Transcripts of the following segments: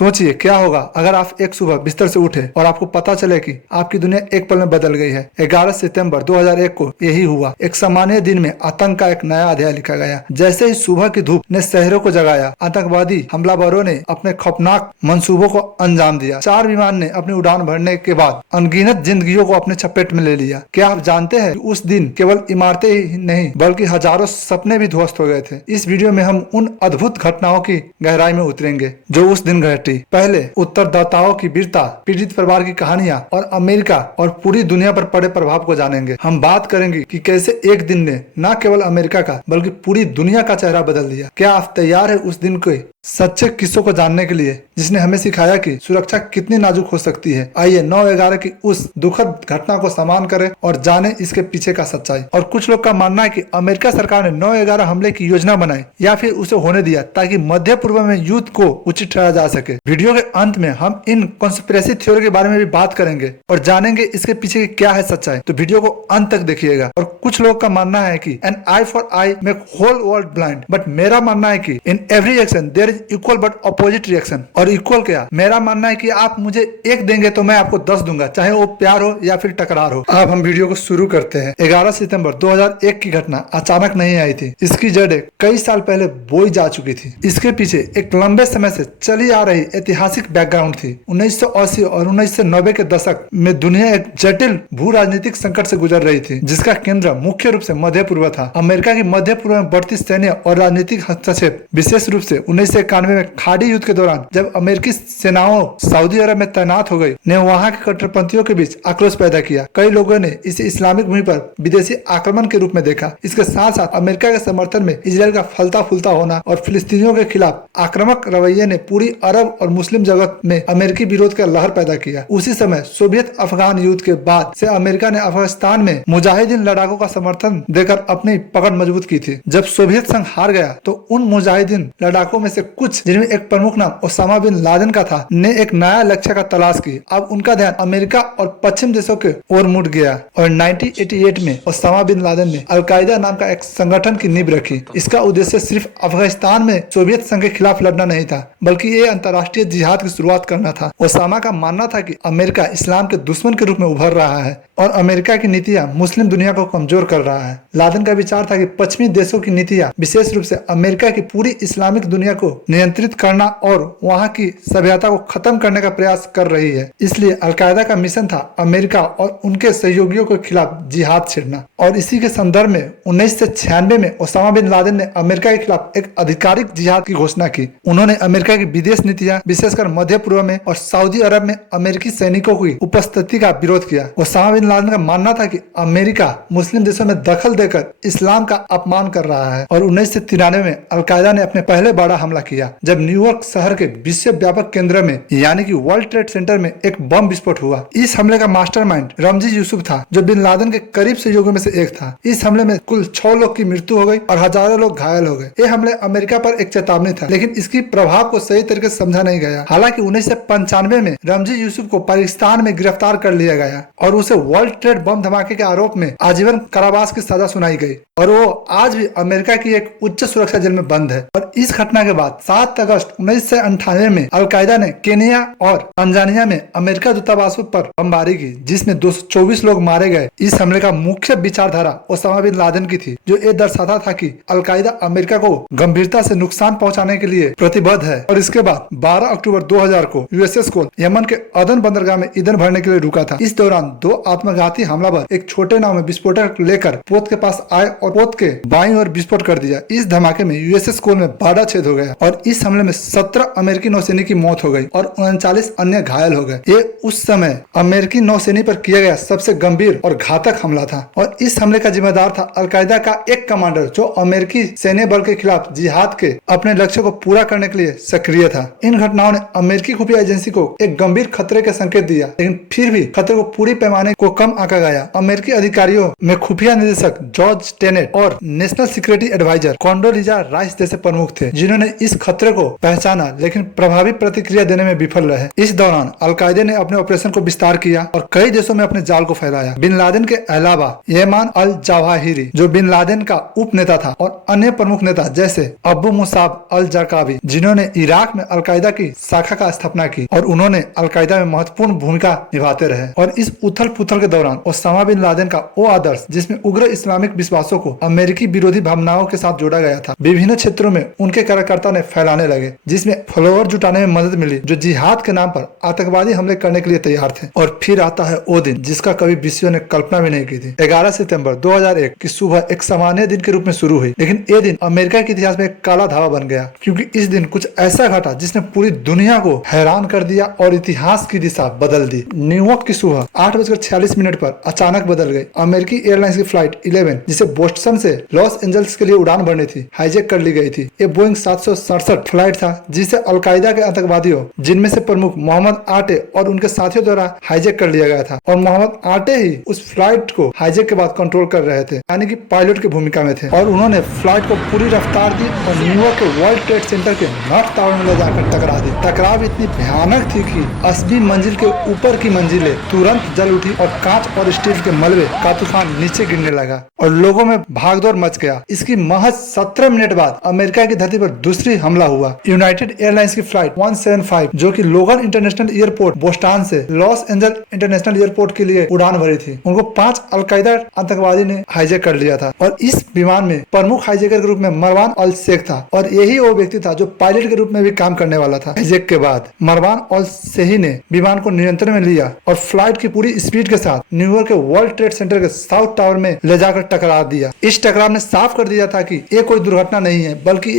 सोचिए क्या होगा अगर आप एक सुबह बिस्तर से उठे और आपको पता चले कि आपकी दुनिया एक पल में बदल गई है। 11 सितंबर 2001 को यही हुआ। एक सामान्य दिन में आतंक का एक नया अध्याय लिखा गया। जैसे ही सुबह की धूप ने शहरों को जगाया, आतंकवादी हमलावरों ने अपने खौफनाक मंसूबों को अंजाम दिया। 4 विमान ने अपनी उड़ान भरने के बाद अनगिनत जिंदगियों को अपने चपेट में ले लिया। क्या आप जानते हैं कि उस दिन केवल इमारतें ही नहीं बल्कि हजारों सपने भी ध्वस्त हो गए थे। इस वीडियो में हम उन अद्भुत घटनाओं की गहराई में उतरेंगे जो उस दिन घटी। पहले उत्तरदाताओं की वीरता, पीड़ित परिवार की कहानियां और अमेरिका और पूरी दुनिया पर पड़े प्रभाव को जानेंगे। हम बात करेंगे कि कैसे एक दिन ने न केवल अमेरिका का बल्कि पूरी दुनिया का चेहरा बदल दिया। क्या आप तैयार है उस दिन के सच्चे किस्सों को जानने के लिए जिसने हमें सिखाया कि सुरक्षा कितनी नाजुक हो सकती है। आइए 9/11 की उस दुखद घटना को सम्मान करें और जाने इसके पीछे का सच्चाई। और कुछ लोग का मानना है कि अमेरिका सरकार ने 9/11 हमले की योजना बनाई या फिर उसे होने दिया ताकि मध्य पूर्व में युद्ध को उचित ठहराया जा सके। वीडियो के अंत में हम इन कॉन्स्पिरेसी थ्योरी के बारे में भी बात करेंगे और जानेंगे इसके पीछे क्या है सच्चाई। तो वीडियो को अंत तक देखिएगा। और कुछ लोग का मानना है कि an eye for eye make whole world blind, but मेरा मानना है कि in every action there is equal but opposite reaction. और इक्वल क्या? मेरा मानना है कि आप मुझे 1 देंगे तो मैं आपको 10 दूंगा, चाहे वो प्यार हो या फिर टकरार हो। अब हम वीडियो को शुरू करते हैं। 11 सितंबर 2001 की घटना अचानक नहीं आई थी। इसकी जड़ें कई साल पहले बोई जा चुकी थी। इसके पीछे एक लंबे समय से चली आ रही ऐतिहासिक बैकग्राउंड थी। 1980 और 1990 के दशक में दुनिया एक जटिल भू राजनीतिक संकट से गुजर रही थी, जिसका केंद्र मुख्य रूप से मध्य पूर्व था। अमेरिका की मध्य पूर्व में बढ़ती सैन्य और राजनीतिक हस्तक्षेप, विशेष रूप से 1991 में खाड़ी युद्ध के दौरान जब अमेरिकी सेनाओं सऊदी अरब में तैनात हो गई, ने वहां के कट्टरपंथियों के बीच आक्रोश पैदा किया। कई लोगों ने इसे इस्लामिक भूमि पर विदेशी आक्रमण के रूप में देखा। इसके साथ साथ अमेरिका के समर्थन में इजराइल का फलता फूलता होना और फिलिस्तीनियों के खिलाफ आक्रामक रवैये ने पूरी अरब और मुस्लिम जगत में अमेरिकी विरोध का लहर पैदा किया। उसी समय सोवियत अफगान युद्ध के बाद से अमेरिका ने अफगानिस्तान में मुजाहिदीन लड़ाकों का समर्थन देकर अपनी पकड़ मजबूत की थी। जब सोवियत संघ हार गया तो उन मुजाहिदीन लड़ाकों में से कुछ, जिनमें एक प्रमुख नाम ओसामा बिन लादेन का था, ने एक नया लक्ष्य का तलाश की। अब उनका ध्यान अमेरिका और पश्चिम देशों के ओर मुड़ गया और 1988 में ओसामा बिन लादेन ने अलकायदा नाम का एक संगठन की नींव रखी। इसका उद्देश्य सिर्फ अफगानिस्तान में सोवियत संघ के खिलाफ लड़ना नहीं था, बल्कि ये अंतर्राष्ट्रीय जिहाद की शुरुआत करना था। ओसामा का मानना था कि अमेरिका इस्लाम के दुश्मन के रूप में उभर रहा है और अमेरिका की नीतियां मुस्लिम दुनिया को कमजोर कर रहा है। लादेन का विचार था कि पश्चिमी देशों की नीतियां, विशेष रूप से अमेरिका की पूरी इस्लामिक दुनिया को नियंत्रित करना और वहां की सभ्यता को खत्म करने का प्रयास कर रही है। इसलिए अलकायदा का मिशन था अमेरिका और उनके सहयोगियों के खिलाफ जिहाद छेड़ना। और इसी के संदर्भ में 1996 में ओसामा बिन लादेन ने अमेरिका के खिलाफ एक आधिकारिक जिहाद की घोषणा की। उन्होंने अमेरिका की विदेश नीतियां, विशेषकर मध्य पूर्व में और सऊदी अरब में अमेरिकी सैनिकों की उपस्थिति का विरोध किया। ओसामा बिन लादेन का मानना था कि अमेरिका मुस्लिम देशों में दखल देकर इस्लाम का अपमान कर रहा है। और 1993 में अलकायदा ने अपने पहले बड़ा हमला किया, जब न्यूयॉर्क शहर के विश्व व्यापक केंद्र में यानी कि वर्ल्ड ट्रेड सेंटर में एक बम विस्फोट हुआ। इस हमले का मास्टरमाइंड रमजी यूसुफ था, जो बिन लादेन के करीब सहयोगियों में से एक था। इस हमले में कुल 6 लोग की मृत्यु हो गई और हजारों लोग घायल हो गए। ये हमले अमेरिका पर एक चेतावनी था, लेकिन इसकी प्रभाव को सही तरीके से समझा नहीं गया। हालांकि 1995 में रमजी यूसुफ को पाकिस्तान में गिरफ्तार कर लिया गया और उसे वर्ल्ड ट्रेड बम धमाके के आरोप में आजीवन कारावास की सजा सुनाई गई और वो आज भी अमेरिका की एक उच्च सुरक्षा जेल में बंद है। और इस घटना के बाद 7 अगस्त 1998 में अलकायदा ने केनिया और तंजानिया में अमेरिका दूतावासों पर बमबारी की, जिसमें 224 लोग मारे गए। इस हमले का मुख्य विचारधारा ओसामा बिन लादेन की थी, जो ये दर्शाता था कि अलकायदा अमेरिका को गंभीरता से नुकसान पहुंचाने के लिए प्रतिबद्ध है। और इसके बाद 12 अक्टूबर 2000 को यूएसएस को यमन के अदन बंदरगाह में ईंधन भरने के लिए रुका था। इस दौरान 2 आत्मघाती हमलावर एक छोटे नाव में विस्फोटक लेकर पोत के पास आए और पोत के बाईं ओर विस्फोट कर दिया। इस धमाके में यूएसएस कोल में बड़ा छेद हो गया और इस हमले में 17 अमेरिकी नौसैनिक की मौत हो गई और 39 अन्य घायल हो गए। ये उस समय अमेरिकी नौसैनिक पर किया गया सबसे गंभीर और घातक हमला था। और इस हमले का जिम्मेदार था अलकायदा का एक कमांडर, जो अमेरिकी सैन्य बल के खिलाफ जिहाद के अपने लक्ष्य को पूरा करने के लिए सक्रिय था। इन घटनाओं ने अमेरिकी खुफिया एजेंसी को एक गंभीर खतरे का संकेत दिया, लेकिन फिर भी खतरे को पूरी पैमाने को कम आंका गया। अमेरिकी अधिकारियों में खुफिया निदेशक जॉर्ज टेनेट और नेशनल सिक्योरिटी एडवाइजर कॉन्डोलीजा राइस जैसे प्रमुख थे, जिन्होंने इस खतरे को पहचाना लेकिन प्रभावी प्रतिक्रिया देने में विफल रहे। इस दौरान अलकायदा ने अपने ऑपरेशन को विस्तार किया और कई देशों में अपने जाल को फैलाया। बिन लादेन के अलावा येमान अल जवाहिरी, जो बिन लादेन का उप नेता था, और अन्य प्रमुख नेता जैसे अबू मुसाब अल जरकावी, जिन्होंने इराक में अलकायदा की शाखा का स्थापना की और उन्होंने अलकायदा में महत्वपूर्ण भूमिका निभाते रहे। और इस उथल पुथल के दौरान ओसामा बिन लादेन का वो आदर्श जिसमें उग्र इस्लामिक विश्वासों को अमेरिकी विरोधी भावनाओं के साथ जोड़ा गया था, विभिन्न क्षेत्रों में उनके कार्यकर्ता ने फैलाने लगे, जिसमें फॉलोअर जुटाने में मदद मिली जो जिहाद के नाम पर आतंकवादी हमले करने के लिए तैयार थे। और फिर आता है वो दिन जिसका कभी विश्व ने कल्पना भी नहीं की थी। 11 सितंबर 2001 की सुबह एक सामान्य दिन के रूप में शुरू हुई, लेकिन ये दिन अमेरिका के इतिहास में एक काला धावा बन गया, क्योंकि इस दिन कुछ ऐसा घटा जिसने पूरी दुनिया को हैरान कर दिया और इतिहास की दिशा बदल दी। न्यूयॉर्क की सुबह 8:46 पर अचानक बदल गई। अमेरिकी एयरलाइंस की फ्लाइट 11 जिसे बोस्टन से लॉस एंजल्स के लिए उड़ान भरनी थी, हाईजैक कर ली गई थी। ये बोइंग 767 फ्लाइट था जिसे अलकायदा के आतंकवादियों, जिनमें से प्रमुख मोहम्मद आटे और उनके साथियों द्वारा हाईजैक कर लिया गया था, और मोहम्मद आटे ही उस फ्लाइट को हाईजैक के बाद कंट्रोल कर रहे थे, यानी कि पायलट की भूमिका में थे। और उन्होंने फ्लाइट को पूरी रफ्तार दी और न्यूयॉर्क के वर्ल्ड ट्रेड सेंटर के नॉर्थ टावर में ले जाकर टकरा दी। टकराव इतनी भयानक थी कि 80 मंजिल के ऊपर की मंजिलें तुरंत जल उठी और कांच और स्टील के मलबे का तूफान नीचे गिरने लगा और लोगों में भागदौड़ मच गया। इसकी महज 17 मिनट बाद अमेरिका की धरती पर दूसरी हमला हुआ। यूनाइटेड एयरलाइंस की फ्लाइट 175, जो कि लोगन इंटरनेशनल एयरपोर्ट बोस्टन से लॉस एंजल्स इंटरनेशनल एयरपोर्ट के लिए उड़ान भरी थी, उनको 5 अलकायदा आतंकवादी ने हाईजैक कर लिया था। और इस विमान में प्रमुख हाईजैकर के रूप में मरवान अल शेख था, और यही वो व्यक्ति था जो पायलट के रूप में भी काम करने वाला था। हाईजैक के बाद मरवान अल शेही ने विमान को नियंत्रण में लिया और फ्लाइट की पूरी स्पीड के साथ न्यूयॉर्क के वर्ल्ड ट्रेड सेंटर के साउथ टावर में ले जाकर टकरा दिया। इस टकराव ने साफ कर दिया था कि ये कोई दुर्घटना नहीं है, बल्कि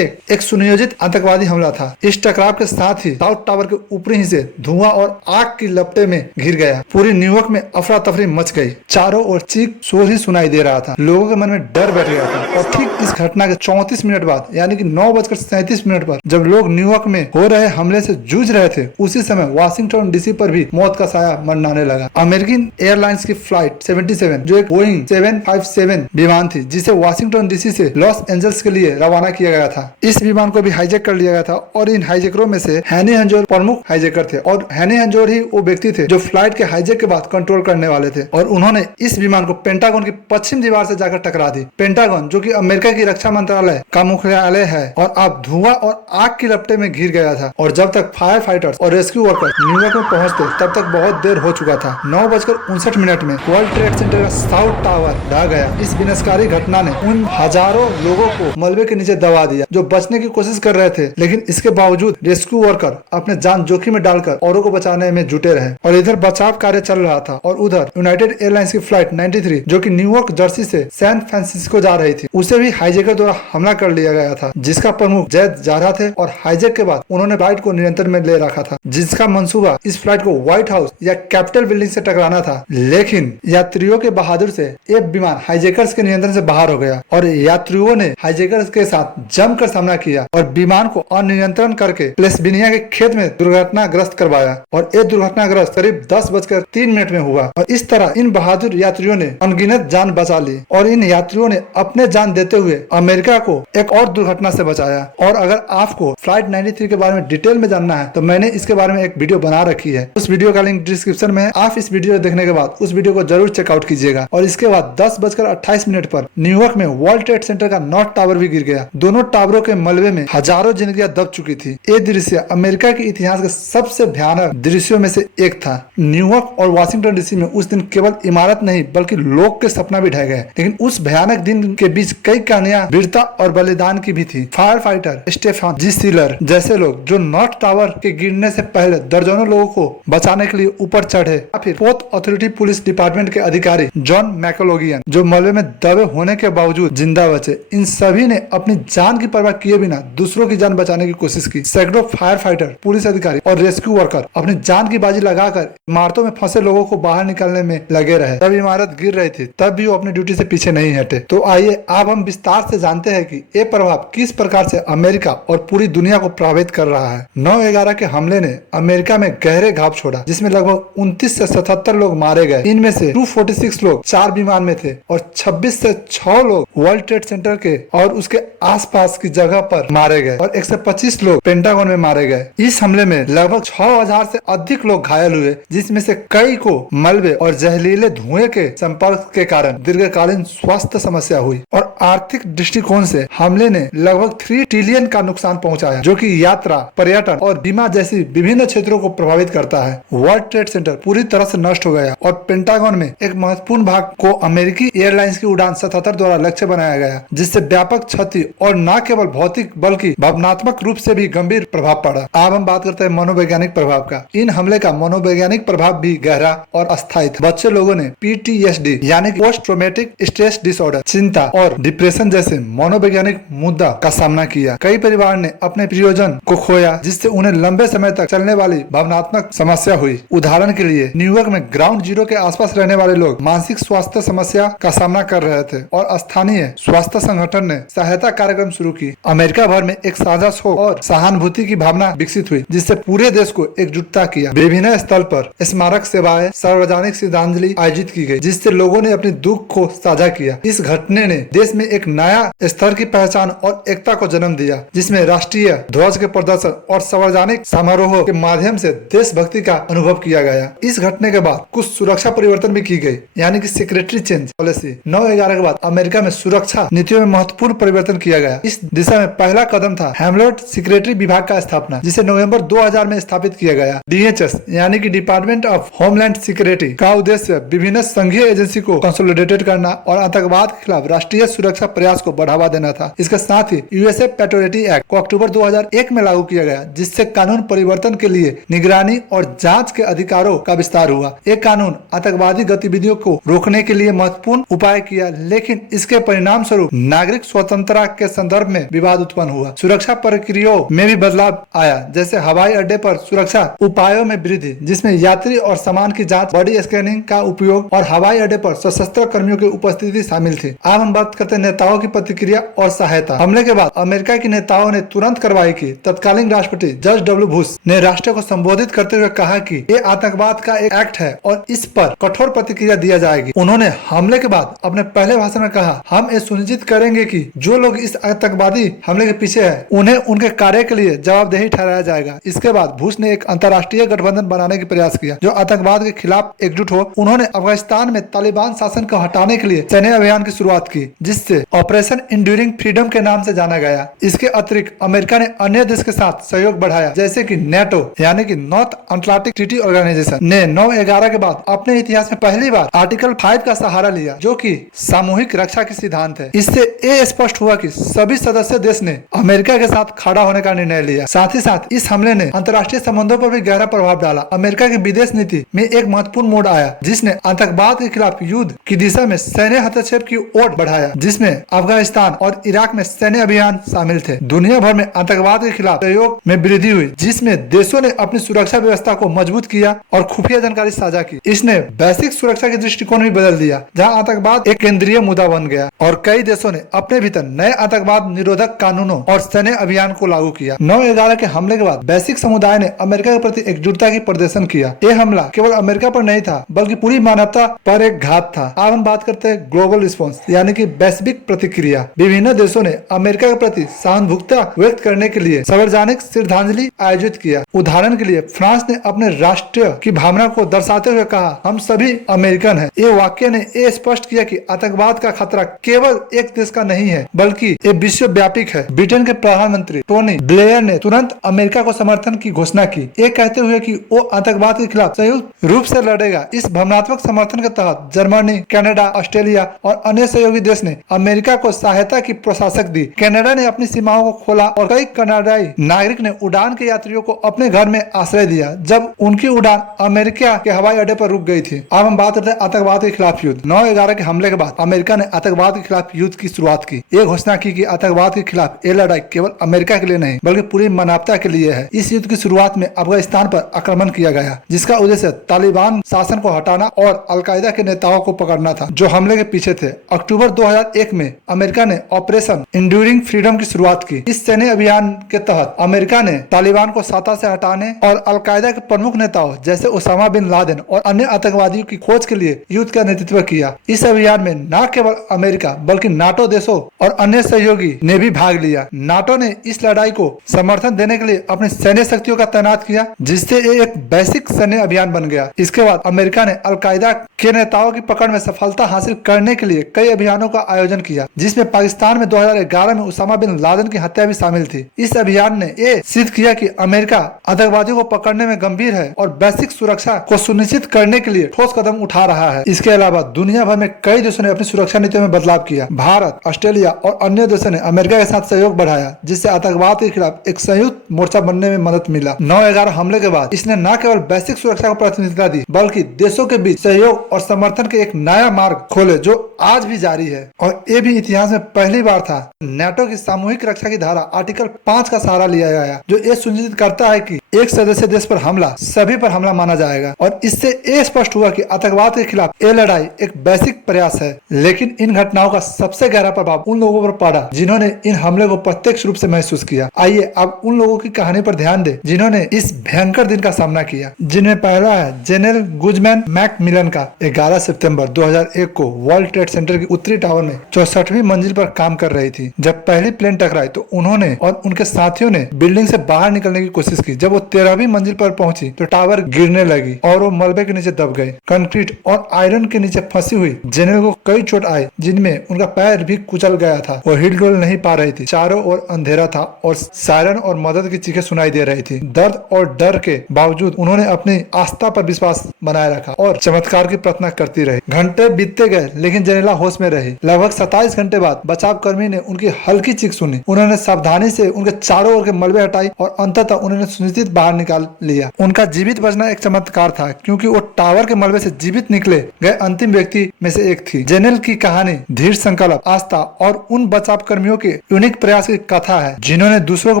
एक सुनियोजित आतंकवादी हमला था। इस टकराव के साथ ही साउथ टावर के ऊपरी हिस्से धुआं और आग की लपटे में घिर गया। पूरी न्यूयॉर्क में अफरा तफरी मच गई। चारों ओर चीख शोर ही सुनाई दे रहा था। लोगों के मन में डर बैठ गया था। और ठीक इस घटना के 34 मिनट बाद, यानी कि 9:37 पर, जब लोग न्यूयॉर्क में हो रहे हमले से जूझ रहे थे, उसी समय वाशिंगटन डीसी पर भी मौत का साया मंडराने लगा। अमेरिकन एयरलाइंस की फ्लाइट 77, जो एक बोइंग 757 विमान थी, जिसे वाशिंगटन डीसी से लॉस एंजल्स के लिए रवाना किया गया था, इस विमान को भी हाईजैक कर लिया गया था। और इन हाईजैकरों में से हैनी हंजोर प्रमुख हाईजैकर थे, और हैनी हंजोर ही वो व्यक्ति थे जो फ्लाइट के हाईजैक के बाद कंट्रोल करने वाले थे। और उन्होंने इस विमान को पेंटागन की पश्चिम दीवार से जाकर टकरा दी। पेंटागन, जो कि अमेरिका की रक्षा मंत्रालय का मुख्यालय है, और अब धुआं और आग की लपटे में घिर गया था। और जब तक फायर फाइटर्स और रेस्क्यू वर्कर्स न्यूयॉर्क में पहुंचते, तब तक बहुत देर हो चुका था। 9:59 में वर्ल्ड ट्रेड सेंटर का साउथ टावर ढह गया। इस विनाशकारी घटना ने उन हजारों लोगों को मलबे के नीचे दबा दिया जो बचने की कोशिश कर रहे थे, लेकिन इसके बावजूद रेस्क्यू वर्कर अपने जान जोखिम में डालकर औरों को बचाने में जुटे रहे। और इधर बचाव कार्य चल रहा था, और उधर यूनाइटेड एयरलाइंस की फ्लाइट 93, जो कि न्यूयॉर्क जर्सी से सैन फ्रांसिस्को जा रही थी, उसे भी हाईजैकर द्वारा हमला कर लिया गया था, जिसका प्रमुख जैद जारा थे। और हाईजैक के बाद उन्होंने फ्लाइट को नियंत्रण में ले रखा था, जिसका मंसूबा इस फ्लाइट को व्हाइट हाउस या कैपिटल बिल्डिंग से टकराना था। लेकिन यात्रियों के बहादुर से ये विमान हाईजैकर्स के नियंत्रण से बाहर हो गया, और यात्रियों ने हाईजैकर्स के साथ जमकर सामना किया और विमान को अनियंत्रण करके पेंसिल्वेनिया के खेत में दुर्घटनाग्रस्त करवाया। और ये दुर्घटनाग्रस्त करीब 10:03 में हुआ। और इस तरह इन बहादुर यात्रियों ने अनगिनत जान बचा ली, और इन यात्रियों ने अपने जान देते हुए अमेरिका को एक और दुर्घटना से बचाया। और अगर आपको फ्लाइट 93 के बारे में डिटेल में जानना है, तो मैंने इसके बारे में एक वीडियो बना रखी है। उस वीडियो का लिंक डिस्क्रिप्शन में है। आप इस वीडियो देखने के बाद उस वीडियो को जरूर चेकआउट कीजिएगा। और इसके बाद 10:28 पर न्यूयॉर्क में वर्ल्ड ट्रेड सेंटर का नॉर्थ टावर भी गिर गया। दोनों टावरों के मलबे में हजारों जिंदगियां दब चुकी थी। ये दृश्य अमेरिका के इतिहास के सबसे भयानक दृश्यों में से एक था। न्यूयॉर्क और वाशिंगटन डीसी में उस दिन केवल इमारत नहीं, बल्कि लोग के सपना भी ढह गए। लेकिन उस भयानक दिन के बीच कई कहानियां वीरता और बलिदान की भी थी। फायर फाइटर स्टेफन जी सीलर जैसे लोग, जो नॉर्थ टावर के गिरने से पहले दर्जनों लोगों को बचाने के लिए ऊपर चढ़े। या फिर फोर्थ अथॉरिटी पुलिस डिपार्टमेंट के अधिकारी जॉन मैकलोगियन, जो मलबे में दबे होने के बावजूद जिंदा बचे। इन सभी ने अपनी जान की परवाह किए बिना दूसरों की जान बचाने की कोशिश की। सैकड़ों फायर फाइटर, पुलिस अधिकारी और रेस्क्यू वर्कर अपनी जान की बाजी लगाकर इमारतों में फंसे लोगों को बाहर निकालने में लगे रहे। जब इमारत गिर रही थी, तब भी वो अपनी ड्यूटी से पीछे नहीं हटे। तो आइए अब हम विस्तार से जानते हैं कि ये प्रभाव किस प्रकार से अमेरिका और पूरी दुनिया को प्रभावित कर रहा है। 9/11 के हमले ने अमेरिका में गहरे घाव छोड़ा, जिसमें लगभग 29 से 77 लोग मारे गए। इनमें से 246 लोग 4 विमान में थे और 26 से 6 लोग वर्ल्ड ट्रेड सेंटर के और उसके आसपास की जगह पर मारे गए और 125 लोग पेंटागन में मारे गए। इस हमले में लगभग 6000 से अधिक लोग घायल हुए, जिसमें से कई को मलबे और जहरीले धुएं के संपर्क के कारण दीर्घकालीन स्वास्थ्य समस्या हुई। और आर्थिक दृष्टिकोण से हमले ने लगभग 3 ट्रिलियन का नुकसान पहुंचाया, जो कि यात्रा, पर्यटन और बीमा जैसी विभिन्न क्षेत्रों को प्रभावित करता है। वर्ल्ड ट्रेड सेंटर पूरी तरह से नष्ट हो गया और पेंटागन में एक महत्वपूर्ण भाग को अमेरिकी एयरलाइंस की उड़ान 77 द्वारा लक्ष्य बनाया गया, जिससे व्यापक क्षति और न केवल भौतिक बल्कि भावनात्मक रूप से भी गंभीर प्रभाव पड़ा। अब हम बात करते हैं मनोवैज्ञानिक प्रभाव का। इन हमले का मनोवैज्ञानिक प्रभाव भी गहरा और अस्थायी था। बच्चे लोगों ने PTSD यानी कि पोस्ट ट्रॉमेटिक स्ट्रेस डिसऑर्डर, चिंता और डिप्रेशन जैसे मनोवैज्ञानिक मुद्दा का सामना किया। कई परिवार ने अपने प्रियजन को खोया, जिससे उन्हें लंबे समय तक चलने वाली भावनात्मक समस्या हुई। उदाहरण के लिए न्यूयॉर्क में ग्राउंड जीरो के आसपास रहने वाले लोग मानसिक स्वास्थ्य समस्या का सामना कर रहे थे और स्थानीय स्वास्थ्य संगठन ने सहायता कार्यक्रम शुरू की। अमेरिका भर में एक साझा शोक और सहानुभूति की भावना विकसित हुई, जिससे पूरे देश को एकजुटता किया। विभिन्न स्थल पर स्मारक सेवाएं, सार्वजनिक श्रद्धांजलि आयोजित की गई, जिससे लोगों ने अपने दुख को साझा किया। इस घटने ने देश में एक नया स्तर की पहचान और एकता को जन्म दिया, जिसमें राष्ट्रीय ध्वज के प्रदर्शन और सार्वजनिक समारोह के माध्यम से देशभक्ति का अनुभव किया गया। इस घटने के बाद कुछ सुरक्षा परिवर्तन भी की गई, यानी कि सेक्रेटरी चेंज पॉलिसी। 9/11 के बाद अमेरिका में सुरक्षा नीतियों में महत्वपूर्ण परिवर्तन किया गया। इस दिशा में पहला कदम था हेमलट सेक्रेटरी विभाग का स्थापना, जिसे नवंबर 2000 में स्थापित किया गया। DHS यानी कि डिपार्टमेंट ऑफ होमलैंड सिक्योरिटी का उद्देश्य विभिन्न संघीय एजेंसी को कंसोलिडेटेड करना और आतंकवाद के खिलाफ राष्ट्रीय सुरक्षा प्रयास को बढ़ावा देना था। इसके साथ ही यूएसए पैट्रियोटी एक्ट को अक्टूबर 2001 में लागू किया गया, जिससे कानून परिवर्तन के लिए निगरानी और जांच के अधिकारों का विस्तार हुआ। एक कानून आतंकवादी गतिविधियों को रोकने के लिए महत्वपूर्ण उपाय किया, लेकिन इसके परिणाम स्वरूप नागरिक स्वतंत्रता के संदर्भ में विवाद उत्पन्न हुआ। सुरक्षा प्रक्रियाओं में भी बदलाव आया, जैसे हवाई अड्डे पर सुरक्षा उपायों में वृद्धि, जिसमें यात्री और सामान की जांच, बॉडी स्कैनिंग का उपयोग और हवाई अड्डे पर सशस्त्र कर्मियों की उपस्थिति शामिल थी। अब हम बात करते हैं नेताओं की प्रतिक्रिया और सहायता। हमले के बाद अमेरिका के नेताओं ने तुरंत कार्रवाई की। तत्कालीन राष्ट्रपति जॉर्ज W. बुश ने राष्ट्र को संबोधित करते हुए कहा कि ये आतंकवाद का एक एक्ट है और इस पर कठोर प्रतिक्रिया दिया जाएगी। उन्होंने हमले के बाद अपने पहले भाषण में कहा, हम ये सुनिश्चित करेंगे कि जो लोग इस आतंकवादी हमले के पीछे हैं, उन्हें उनके कार्य के लिए जवाबदेही ठहराया जाएगा। इसके बाद बुश ने एक अंतर्राष्ट्रीय गठबंधन बनाने का प्रयास किया जो आतंकवाद के खिलाफ एकजुट हो। उन्होंने अफगानिस्तान में तालिबान शासन को हटाने के लिए सैन्य अभियान की शुरुआत की, जिससे ऑपरेशन इंड्यूरिंग फ्रीडम के नाम से जाना गया। इसके अतिरिक्त अमेरिका ने अन्य देश के साथ सहयोग बढ़ाया, जैसे कि नेटो यानी कि नॉर्थ अटलांटिक ट्रीटी ऑर्गेनाइजेशन ने 9/11 के बाद अपने इतिहास में पहली बार आर्टिकल 5 का सहारा लिया, जो कि सामूहिक रक्षा के सिद्धांत है। इससे ये स्पष्ट हुआ कि सभी सदस्य देश ने अमेरिका के साथ खड़ा होने का निर्णय लिया। साथ ही साथ इस हमले ने अंतर्राष्ट्रीय संबंधों पर भी गहरा प्रभाव डाला। अमेरिका की विदेश नीति में एक महत्वपूर्ण मोड़ आया, जिसने आतंकवाद के खिलाफ युद्ध की दिशा में सैन्य हस्तक्षेप की ओर बढ़ाया, जिसमें अफगानिस्तान और इराक में सैन्य अभियान शामिल थे। दुनिया भर में आतंकवाद के खिलाफ सहयोग में वृद्धि हुई, जिसमें देशों ने अपनी सुरक्षा व्यवस्था को मजबूत किया और खुफिया जानकारी साझा की। इसने वैश्विक सुरक्षा के दृष्टिकोण भी बदल दिया, जहां आतंकवाद एक केंद्रीय मुद्दा बन गया और कई देशों ने अपने भीतर नए आतंकवाद निरोधक कानूनों और सैन्य अभियान को लागू किया। 9/11 के हमले के बाद वैश्विक समुदाय ने अमेरिका के प्रति एकजुटता की प्रदर्शन किया। यह हमला केवल अमेरिका पर नहीं था, बल्कि पूरी मानवता पर एक घात था। अब हम बात करते हैं ग्लोबल रिस्पॉन्स यानी कि वैश्विक प्रतिक्रिया। विभिन्न देशों ने अमेरिका के प्रति सहानुभूति व्यक्त करने के लिए सार्वजनिक श्रद्धांजलि आयोजित किया। उदाहरण के लिए फ्रांस ने अपने राष्ट्र की भावना को दर्शाते हुए कहा, हम सभी अमेरिकन हैं। ये वाक्य ने ये स्पष्ट किया कि आतंकवाद का खतरा केवल एक देश का नहीं है, बल्कि ये विश्वव्यापी है। ब्रिटेन के प्रधानमंत्री टोनी ब्लेयर ने तुरंत अमेरिका को समर्थन की घोषणा की, ये कहते हुए कि वो आतंकवाद के खिलाफ संयुक्त रूप से लड़ेगा। इस भावनात्मक समर्थन के तहत जर्मनी, कनाडा, ऑस्ट्रेलिया और अन्य सहयोगी देश ने अमेरिका को सहायता की प्रोत्साहन दी। कनाडा ने अपनी सीमाओं को खोला और कई कनाडाई नागरिक ने उड़ान के यात्रियों को अपने घर में आश्रय दिया जब उनकी उड़ान अमेरिका के हवाई अड्डे पर रुक गई थी। अब हम बात करते हैं आतंकवाद के खिलाफ युद्ध। 9/11 के हमले के बाद अमेरिका ने आतंकवाद के खिलाफ युद्ध की शुरुआत की। ये घोषणा की कि आतंकवाद के खिलाफ ये लड़ाई केवल अमेरिका के लिए नहीं, बल्कि पूरी मानवता के लिए है। इस युद्ध की शुरुआत में अफगानिस्तान पर आक्रमण किया गया, जिसका उद्देश्य तालिबान शासन को हटाना और अलकायदा के नेताओं को पकड़ना था, जो हमले के पीछे थे। अक्टूबर 2001 में अमेरिका ने ऑपरेशन इंड्यूरिंग फ्रीडम की शुरुआत की। इस सैन्य अभियान के तहत अमेरिका ने तालिबान को सत्ता से हटाने और अलकायदा के प्रमुख नेताओं जैसे ओसामा बिन लादेन और अन्य आतंकवादियों की खोज के लिए युद्ध का नेतृत्व किया। इस अभियान में न केवल अमेरिका बल्कि नाटो देशों और अन्य सहयोगी ने भी भाग लिया। नाटो ने इस लड़ाई को समर्थन देने के लिए अपनी सैन्य शक्तियों का तैनात किया, जिससे ये एक वैश्विक सैन्य अभियान बन गया। इसके बाद अमेरिका ने अलकायदा के नेताओं की पकड़ में सफलता हासिल करने के लिए कई अभियानों का आयोजन किया, जिसमें पाकिस्तान में 2011 में उसामा बिन लादेन की हत्या भी शामिल थी। इस अभियान ने ये सिद्ध किया कि अमेरिका आतंकवादियों को पकड़ने में गंभीर है और वैश्विक सुरक्षा को सुनिश्चित करने के लिए ठोस कदम उठा रहा है। इसके अलावा दुनिया भर में कई देशों ने अपनी सुरक्षा नीतियों में बदलाव किया। भारत, ऑस्ट्रेलिया और अन्य देशों ने अमेरिका के साथ सहयोग बढ़ाया, जिससे आतंकवाद के खिलाफ एक संयुक्त मोर्चा बनने में मदद मिला। 9/11 हमले के बाद इसने न केवल वैश्विक सुरक्षा को प्राथमिकता दी, बल्कि देशों के बीच सहयोग और समर्थन के एक नया मार्ग खोले, जो आज भी जारी है। और ये भी इतिहास में पहली बार था नाटो की सामूहिक रक्षा की धारा आर्टिकल 5 का सहारा लिया गया, जो ये सुनिश्चित करता है कि एक सदस्य देश पर हमला सभी पर हमला माना जाएगा। और इससे ये स्पष्ट हुआ कि आतंकवाद के खिलाफ ये लड़ाई एक वैश्विक प्रयास है। लेकिन इन घटनाओं का सबसे गहरा प्रभाव उन लोगों पर पड़ा जिन्होंने इन हमले को प्रत्यक्ष रूप से महसूस किया। आइए अब उन लोगों की कहानी पर ध्यान दें जिन्होंने इस भयंकर दिन का सामना किया, जिनमें पहला है जनरल गुजमैन मैकमिलन का। 11 सितंबर 2001 को वर्ल्ड ट्रेड सेंटर की उत्तरी टावर में 64वीं मंजिल पर काम कर रही थी। जब पहली प्लेन टकराई तो उन्होंने और उनके साथियों ने बिल्डिंग से बाहर निकलने की कोशिश की। जब वो 13वीं मंजिल पर पहुंची तो टावर गिरने लगी और वो मलबे के नीचे दब गए। कंक्रीट और आयरन के नीचे फंसी हुई जनरल को कई चोट आई, जिनमें उनका पैर भी कुचल गया था। वो हिल डुल नहीं पा रही थी। चारों ओर अंधेरा था और सायरन और मदद की चीखें सुनाई दे रही थी। दर्द और डर के बावजूद उन्होंने अपनी आस्था पर विश्वास बनाए रखा और चमत्कार की प्रार्थना करती रही। घंटे बीतते गए लेकिन जेनेला होश में रही। लगभग 27 घंटे बाद बचाव कर्मी ने उनकी हल्की चीख सुनी। उन्होंने सावधानी से उनके चारों ओर के मलबे हटाई और अंततः उन्होंने सुनिश्चित बाहर निकाल लिया। उनका जीवित बचना एक चमत्कार था, क्योंकि वो टावर के मलबे से जीवित निकले गए अंतिम व्यक्ति में से एक थी। जेनेल की कहानी धीर संकल्प, आस्था और उन बचाव कर्मियों के यूनिक प्रयास की कथा है, जिन्होंने दूसरों को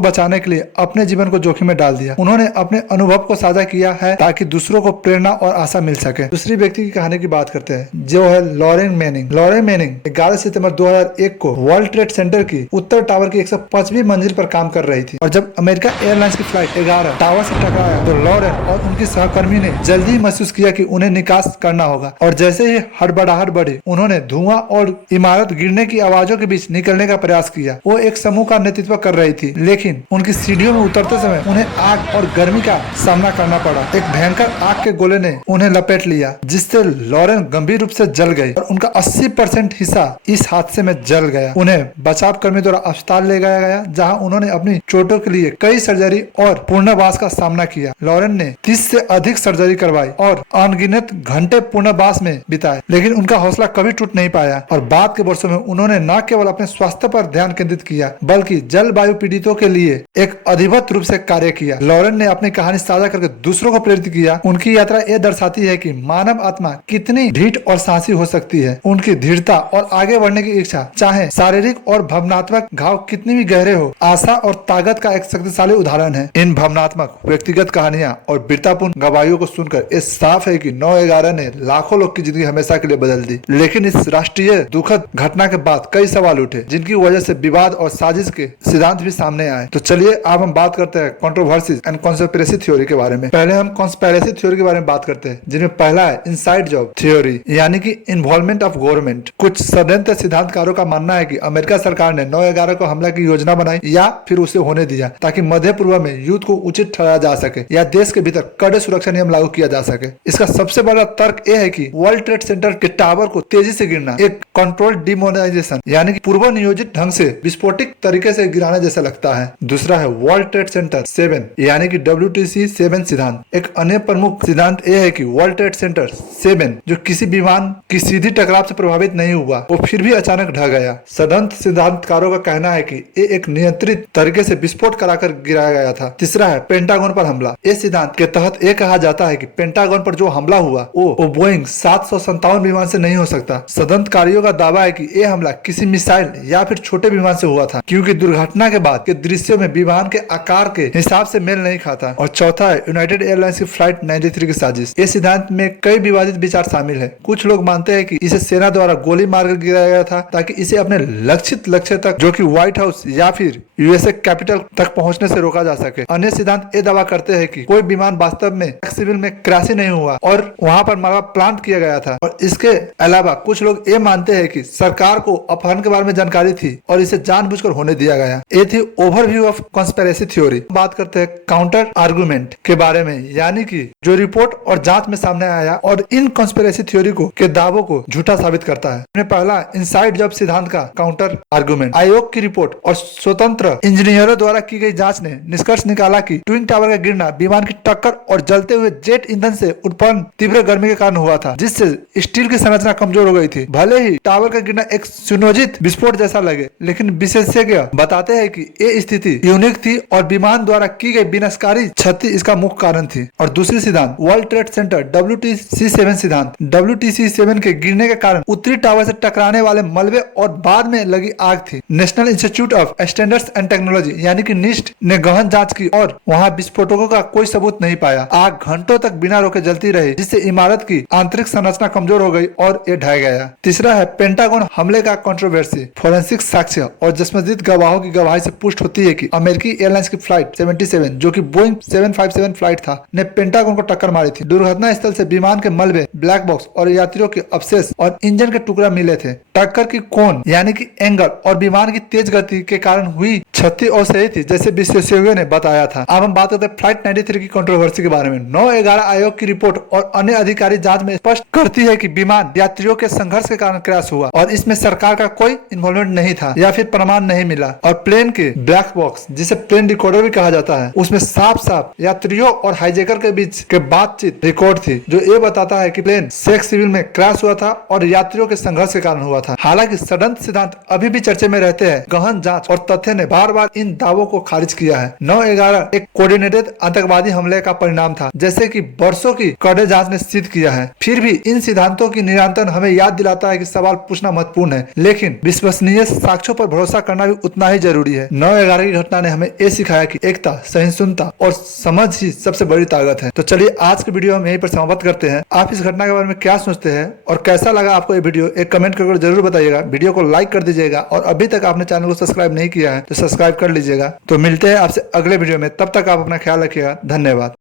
बचाने के लिए अपने जीवन को जोखिम में डाल दिया। उन्होंने अपने अनुभव को साझा किया है ताकि दूसरों को प्रेरणा और आशा मिल सके। दूसरी व्यक्ति की कहानी की बात करते हैं, जो है लॉरेन मैनिंग। लॉरेन मैनिंग 11 सितंबर 2001 को वर्ल्ड ट्रेड सेंटर की उत्तर टावर की 105वीं मंजिल पर काम कर रही थी। और जब अमेरिका एयरलाइंस की फ्लाइट 11 टावर से टकराया तो लॉरेन और उनके सहकर्मी ने जल्दी ही महसूस किया कि उन्हें निकास करना होगा। और जैसे ही हड़बड़ाहट बढ़ी, उन्होंने धुआं और इमारत गिरने की आवाजों के बीच निकलने का प्रयास किया। वो एक समूह का नेतृत्व कर रही थी, लेकिन उनकी सीढ़ियों में उतरते समय उन्हें आग और गर्मी का सामना करना पड़ा। एक भयंकर आग के गोले ने उन्हें लपेट लिया, जिससे लॉरेन गंभीर रूप से जल गई और उनका 80% हिस्सा इस हादसे में जल गया। उन्हें बचाव कर्मी द्वारा अस्पताल ले जाया गया, जहां उन्होंने अपनी चोटों के लिए कई सर्जरी और पूर्णवास का सामना किया। लॉरेन ने 30 से अधिक सर्जरी करवाई और अनगिनत घंटे पूर्णवास में बिताए, लेकिन उनका हौसला कभी टूट नहीं पाया। और बाद के वर्षों में उन्होंने न केवल अपने स्वास्थ्य पर ध्यान केंद्रित किया, बल्कि जलवायु पीड़ितों के लिए एक अधिवत रूप से कार्य किया। लॉरेन ने अपनी कहानी साझा करके दूसरों को प्रेरित किया। उनकी यात्रा यह दर्शाती है कि मानव आत्मा कितनी ढीठ और साहसी हो सकती है। उनकी दृढ़ता और आगे बढ़ने की इच्छा, चाहे शारीरिक और भावनात्मक घाव कितनी भी गहरे हो, आशा और ताकत का एक शक्तिशाली उदाहरण है। इन भावनात्मक व्यक्तिगत कहानियां और वीरतापूर्ण गवाहियों को सुनकर ये साफ है कि 9/11 ने लाखों लोग की जिंदगी हमेशा के लिए बदल दी। लेकिन इस राष्ट्रीय दुखद घटना के बाद कई सवाल उठे, जिनकी वजह से विवाद और साजिश के सिद्धांत भी सामने आए। तो चलिए अब हम बात करते हैं कंट्रोवर्सीज एंड कॉन्स्पिरेसी थ्योरी के बारे में। पहले हम कॉन्स्पिरेसी थ्योरी के बारे में बात करते हैं, जिनमें पहला है इनसाइड जॉब थ्योरी, यानी कि इन्वॉल्वमेंट ऑफ गवर्नमेंट। कुछ षड्यंत्र सिद्धांतकारों का मानना है कि अमेरिका सरकार ने 9/11 को हमला की योजना बनाई या फिर उसे होने दिया, ताकि मध्य पूर्व में युद्ध को उचित ठहराया जा सके या देश के भीतर कड़े सुरक्षा नियम लागू किया जा सके। इसका सबसे बड़ा तर्क यह है कि वर्ल्ड ट्रेड सेंटर के टावर को तेजी से गिरना एक कंट्रोल्ड डिमोनाइजेशन, यानी कि पूर्व नियोजित ढंग से विस्फोटिक तरीके से गिराने जैसा लगता है। दूसरा है वर्ल्ड ट्रेड सेंटर 7, यानी कि WTC 7 सिद्धांत। एक अन्य प्रमुख सिद्धांत यह है कि वर्ल्ड ट्रेड सेंटर 7 जो किसी विमान की सीधी टकराव से प्रभावित नहीं हुआ, वो फिर भी अचानक ढह गया। षड्यंत्र सिद्धांतकारों का कहना है कि ये एक नियंत्रित तरीके से विस्फोट कराकर गिराया गया था। तीसरा है पेंटागन पर हमला। इस सिद्धांत के तहत यह कहा जाता है कि पेंटागन पर जो हमला हुआ वो बोइंग 757 विमान से नहीं हो सकता। षड्यंत्रकारियों का दावा है कि यह हमला किसी मिसाइल या फिर छोटे विमान से हुआ था, क्योंकि दुर्घटना के बाद के दृश्यों में विमान के आकार के हिसाब से मेल नहीं खाता। और चौथा है यूनाइटेड एयरलाइंस की फ्लाइट 93 की साजिश। इस सिद्धांत में कई विवादित विचार शामिल है। कुछ लोग मानते हैं कि इसे सेना द्वारा गोली मारकर गिराया गया था, ताकि इसे अपने लक्षित लक्ष्य तक, जो कि व्हाइट हाउस या फिर USA कैपिटल तक पहुंचने से रोका जा सके। अन्य सिद्धांत ये दावा करते हैं कि कोई विमान वास्तव में सिविल में क्रैश नहीं हुआ और वहां पर मलबा प्लांट किया गया था। और इसके अलावा कुछ लोग ये मानते हैं कि सरकार को अपहरण के बारे में जानकारी थी और इसे जानबूझकर होने दिया गया। ये थी ओवरव्यू ऑफ कॉन्स्पिरेसी थ्योरी। बात करते हैं काउंटर आर्गुमेंट के बारे में, यानी कि जो रिपोर्ट और जांच में सामने आया और इन कॉन्स्पिरेसी थ्योरी को के दावों को झूठा साबित करता है। पहला, इनसाइड जॉब सिद्धांत का काउंटर आर्गुमेंट। आयोग की रिपोर्ट और स्वतंत्र इंजीनियरों द्वारा की गई जांच ने निष्कर्ष निकाला कि ट्विन टावर का गिरना विमान की टक्कर और जलते हुए जेट ईंधन से उत्पन्न तीव्र गर्मी के कारण हुआ था, जिससे स्टील की संरचना कमजोर हो गई थी। भले ही टावर का गिरना एक सुनियोजित विस्फोट जैसा लगे, लेकिन विशेषज्ञ बताते हैं कि ये स्थिति यूनिक थी और विमान द्वारा की गई विनाशकारी क्षति इसका मुख्य कारण थी। और दूसरी सिद्धांत, वर्ल्ड ट्रेड सेंटर WTC-7 सिद्धांत। WTC-7 के गिरने के कारण उत्तरी टावर से टकराने वाले मलबे और बाद में लगी आग थी। National institute of standards and technology यानी कि निस्ट ने गहन जांच की और वहां विस्फोटकों का कोई सबूत नहीं पाया। आग घंटों तक बिना रोके जलती रही, जिससे इमारत की आंतरिक संरचना कमजोर हो गई और ये ढह गया। तीसरा है पेंटागन हमले का कंट्रोवर्सी। फोरेंसिक साक्ष्य और चश्मदीद गवाहों की गवाही से पुष्ट होती है कि अमेरिकी एयरलाइंस की फ्लाइट 77 जो कि बोइंग 757 फ्लाइट था ने पेंटागन को टक्कर मारी थी। दुर्घटना स्थल से विमान के मलबे, ब्लैक बॉक्स और यात्रियों के अवशेष और इंजन के टुकड़ा मिले थे। टक्कर की कोण यानी कि एंगल और विमान की तेज गति के कारण हुई क्षति और सही थी, जैसे विशेषज्ञों ने बताया था। अब हम बात करते हैं फ्लाइट 93 की कंट्रोवर्सी के बारे में। 9/11 आयोग की रिपोर्ट और अन्य अधिकारी जांच में स्पष्ट करती है कि विमान यात्रियों के संघर्ष के कारण क्रैश हुआ और इसमें सरकार का कोई इन्वॉल्वमेंट नहीं था या फिर प्रमाण नहीं मिला। और प्लेन के ब्लैक बॉक्स, जिसे प्लेन रिकॉर्डर भी कहा जाता है, उसमें साफ साफ यात्रियों और हाईजैकर के बीच के बातचीत रिकॉर्ड थी, जो ये बताता है कि प्लेन शेख सिविल में क्रैश हुआ था और यात्रियों के संघर्ष के कारण हुआ था। हालांकि षड्यंत्र सिद्धांत अभी भी चर्चे में रहते हैं। गहन जांच और तथ्य ने बार बार इन दावों को खारिज किया है। 9/11 एक कोऑर्डिनेटेड आतंकवादी हमले का परिणाम था, जैसे कि वर्षों की कड़े जांच ने सिद्ध किया है। फिर भी इन सिद्धांतों की निरंतर हमें याद दिलाता है कि सवाल पूछना महत्वपूर्ण है, लेकिन विश्वसनीय साक्ष्यों पर भरोसा करना भी उतना ही जरूरी है। 9/11 की घटना ने हमें ये सिखाया कि एकता, सहिष्णुता और समझ ही सबसे बड़ी ताकत है। तो चलिए आज की वीडियो हम यहीं पर समाप्त करते हैं। आप इस घटना के बारे में क्या सोचते हैं और कैसा लगा आपको ये वीडियो, एक कमेंट करके जरूर बताइएगा। वीडियो को लाइक कर दीजिएगा और अभी तक आपने चैनल को सब्सक्राइब नहीं किया है तो सब्सक्राइब कर लीजिएगा। तो मिलते हैं आपसे अगले वीडियो में, तब तक आप अपना ख्याल रखिएगा। धन्यवाद।